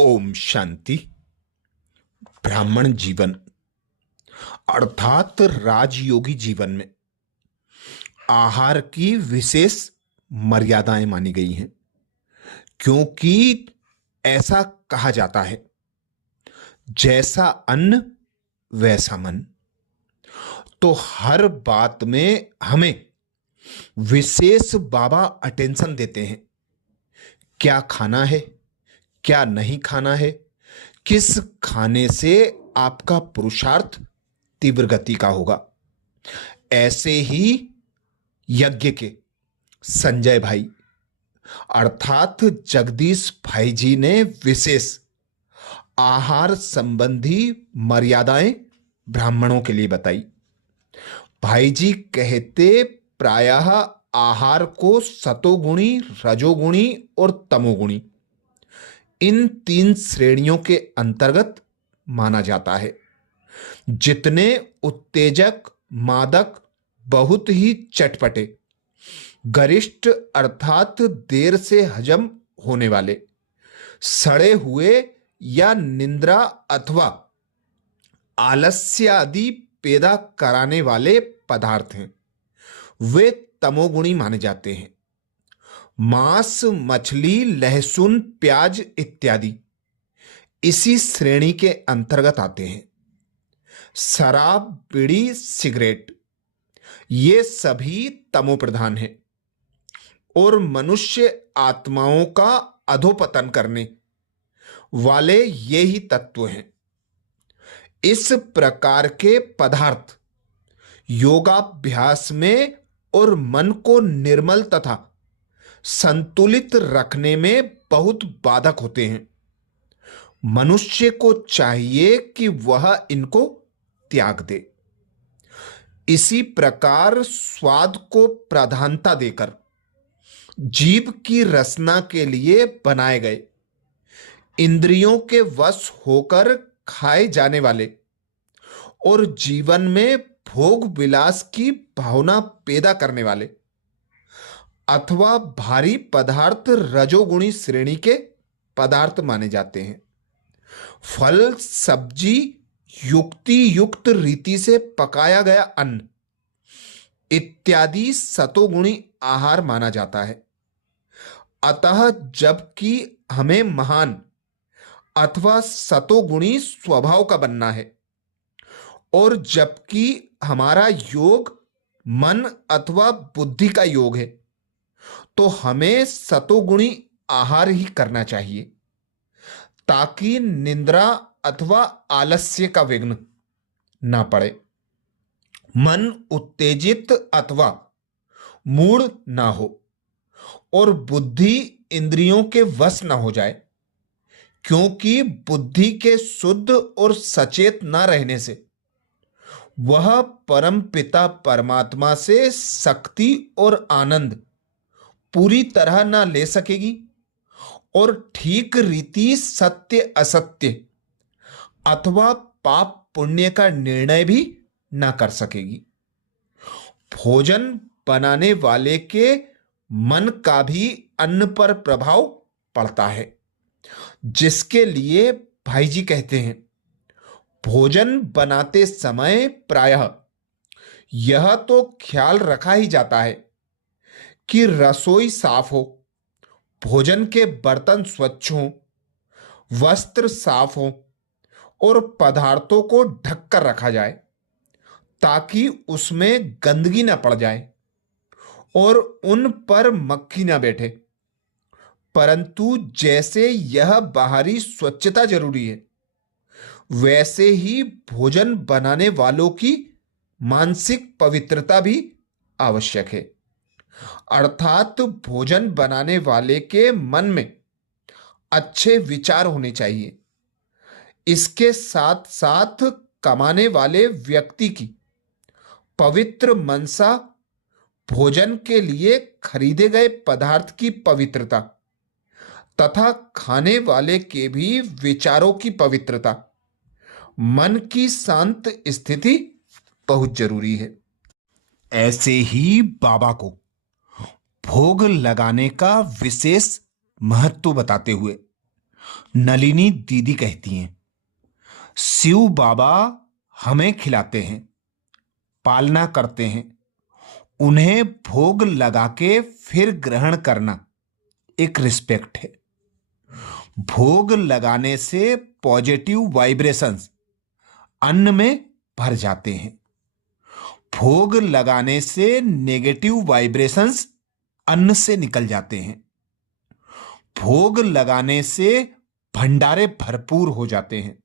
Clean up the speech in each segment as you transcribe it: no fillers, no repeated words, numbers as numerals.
ओम शांति। ब्राह्मण जीवन अर्थात राजयोगी जीवन में आहार की विशेष मर्यादाएं मानी गई हैं, क्योंकि ऐसा कहा जाता है, जैसा अन्न वैसा मन। तो हर बात में हमें विशेष बाबा अटेंशन देते हैं। क्या खाना है, क्या नहीं खाना है, किस खाने से आपका पुरुषार्थ तीव्र गति का होगा। ऐसे ही यज्ञ के संजय भाई अर्थात जगदीश भाई जी ने विशेष आहार संबंधी मर्यादाएं ब्राह्मणों के लिए बताई। भाई जी कहते प्रायः आहार को सतोगुणी, रजोगुणी और तमोगुणी, इन तीन श्रेणियों के अंतर्गत माना जाता है। जितने उत्तेजक, मादक, बहुत ही चटपटे, गरिष्ठ अर्थात देर से हजम होने वाले, सड़े हुए या निंद्रा अथवा आलस्य आदि पैदा कराने वाले पदार्थ हैं, वे तमोगुणी माने जाते हैं। मांस, मछली, लहसुन, प्याज इत्यादि इसी श्रेणी के अंतर्गत आते हैं। शराब, बीड़ी, सिगरेट ये सभी तमो प्रधान हैं और मनुष्य आत्माओं का अधोपतन करने वाले ये ही तत्व हैं। इस प्रकार के पदार्थ योगाभ्यास में और मन को निर्मल तथा संतुलित रखने में बहुत बाधक होते हैं। मनुष्य को चाहिए कि वह इनको त्याग दे। इसी प्रकार स्वाद को प्रधानता देकर जीभ की रसना के लिए बनाए गए, इंद्रियों के वश होकर खाए जाने वाले और जीवन में भोग विलास की भावना पैदा करने वाले अथवा भारी पदार्थ रजोगुणी श्रेणी के पदार्थ माने जाते हैं। फल, सब्जी, युक्ति युक्त रीति से पकाया गया अन्न इत्यादि सतोगुणी आहार माना जाता है। अतः जबकि हमें महान अथवा सतोगुणी स्वभाव का बनना है और जबकि हमारा योग मन अथवा बुद्धि का योग है, तो हमें सतोगुणी आहार ही करना चाहिए, ताकि निंद्रा अथवा आलस्य का विघ्न ना पड़े, मन उत्तेजित अथवा मूढ़ ना हो और बुद्धि इंद्रियों के वश ना हो जाए। क्योंकि बुद्धि के शुद्ध और सचेत ना रहने से वह परम पिता परमात्मा से शक्ति और आनंद पूरी तरह ना ले सकेगी और ठीक रीति सत्य असत्य अथवा पाप पुण्य का निर्णय भी ना कर सकेगी। भोजन बनाने वाले के मन का भी अन्न पर प्रभाव पड़ता है, जिसके लिए भाई जी कहते हैं, भोजन बनाते समय प्रायः यह तो ख्याल रखा ही जाता है कि रसोई साफ हो, भोजन के बर्तन स्वच्छ हों, वस्त्र साफ हों और पदार्थों को ढककर रखा जाए, ताकि उसमें गंदगी न पड़ जाए और उन पर मक्खी न बैठे। परंतु जैसे यह बाहरी स्वच्छता जरूरी है, वैसे ही भोजन बनाने वालों की मानसिक पवित्रता भी आवश्यक है। अर्थात भोजन बनाने वाले के मन में अच्छे विचार होने चाहिए। इसके साथ साथ कमाने वाले व्यक्ति की पवित्र मनसा, भोजन के लिए खरीदे गए पदार्थ की पवित्रता तथा खाने वाले के भी विचारों की पवित्रता, मन की शांत स्थिति बहुत जरूरी है। ऐसे ही बाबा को भोग लगाने का विशेष महत्व बताते हुए नलिनी दीदी कहती हैं, शिव बाबा हमें खिलाते हैं, पालना करते हैं, उन्हें भोग लगा के फिर ग्रहण करना एक रिस्पेक्ट है। भोग लगाने से पॉजिटिव वाइब्रेशंस अन्न में भर जाते हैं। भोग लगाने से नेगेटिव वाइब्रेशंस अन्न से निकल जाते हैं। भोग लगाने से भंडारे भरपूर हो जाते हैं।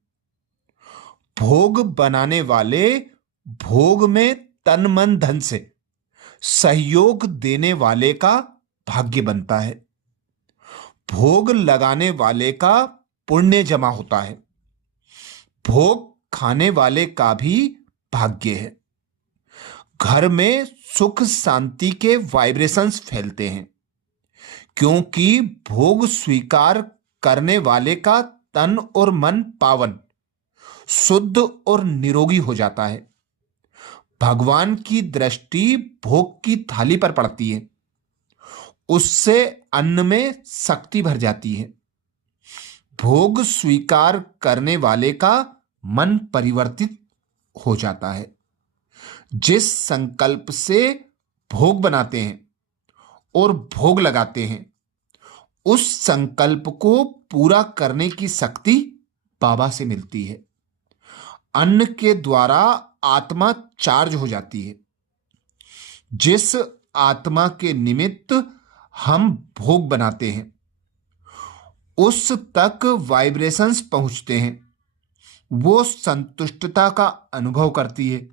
भोग बनाने वाले भोग में तन मन धन से सहयोग देने वाले का भाग्य बनता है। भोग लगाने वाले का पुण्य जमा होता है। भोग खाने वाले का भी भाग्य है। घर में सुख शांति के वाइब्रेशंस फैलते हैं, क्योंकि भोग स्वीकार करने वाले का तन और मन पावन, शुद्ध और निरोगी हो जाता है। भगवान की दृष्टि भोग की थाली पर पड़ती है, उससे अन्न में शक्ति भर जाती है। भोग स्वीकार करने वाले का मन परिवर्तित हो जाता है। जिस संकल्प से भोग बनाते हैं और भोग लगाते हैं, उस संकल्प को पूरा करने की शक्ति बाबा से मिलती है। अन्न के द्वारा आत्मा चार्ज हो जाती है। जिस आत्मा के निमित्त हम भोग बनाते हैं, उस तक वाइब्रेशंस पहुंचते हैं। वो संतुष्टता का अनुभव करती है।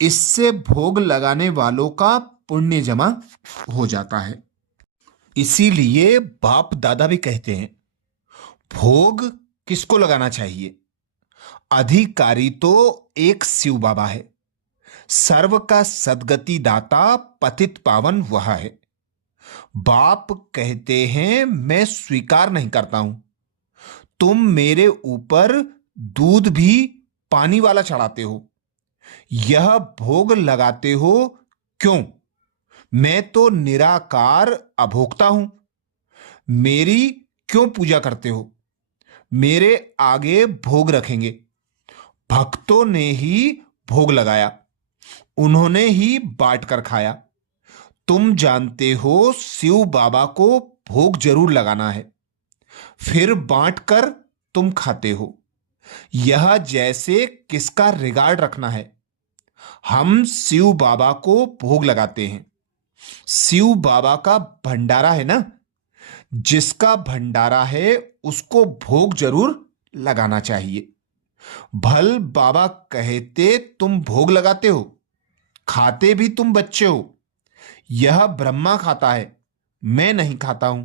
इससे भोग लगाने वालों का पुण्य जमा हो जाता है। इसीलिए बाप दादा भी कहते हैं, भोग किसको लगाना चाहिए? अधिकारी तो एक शिव बाबा है। सर्व का सद्गति दाता पतित पावन वह है। बाप कहते हैं, मैं स्वीकार नहीं करता हूं। तुम मेरे ऊपर दूध भी पानी वाला चढ़ाते हो, यह भोग लगाते हो क्यों? मैं तो निराकार अभोक्ता हूं। मेरी क्यों पूजा करते हो? मेरे आगे भोग रखेंगे। भक्तों ने ही भोग लगाया, उन्होंने ही बांट कर खाया। तुम जानते हो शिव बाबा को भोग जरूर लगाना है, फिर बांट कर तुम खाते हो। यह जैसे किसका रिगार्ड रखना है। हम शिव बाबा को भोग लगाते हैं। शिव बाबा का भंडारा है ना, जिसका भंडारा है उसको भोग जरूर लगाना चाहिए। भल बाबा कहते तुम भोग लगाते हो, खाते भी तुम बच्चे हो। यह ब्रह्मा खाता है, मैं नहीं खाता हूं।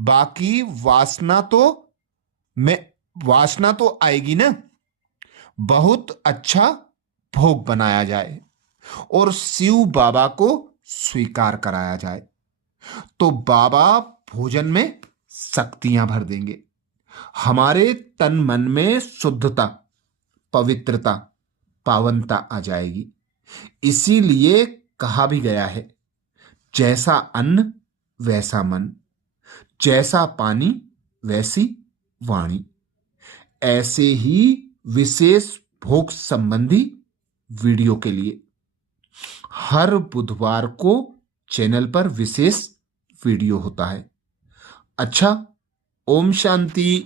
बाकी वासना तो आएगी ना। बहुत अच्छा भोग बनाया जाए और शिव बाबा को स्वीकार कराया जाए, तो बाबा भोजन में शक्तियां भर देंगे। हमारे तन मन में शुद्धता, पवित्रता, पावनता आ जाएगी। इसीलिए कहा भी गया है, जैसा अन्न वैसा मन, जैसा पानी वैसी वाणी। ऐसे ही विशेष भोग संबंधी वीडियो के लिए हर बुधवार को चैनल पर विशेष वीडियो होता है। अच्छा, ओम शांति।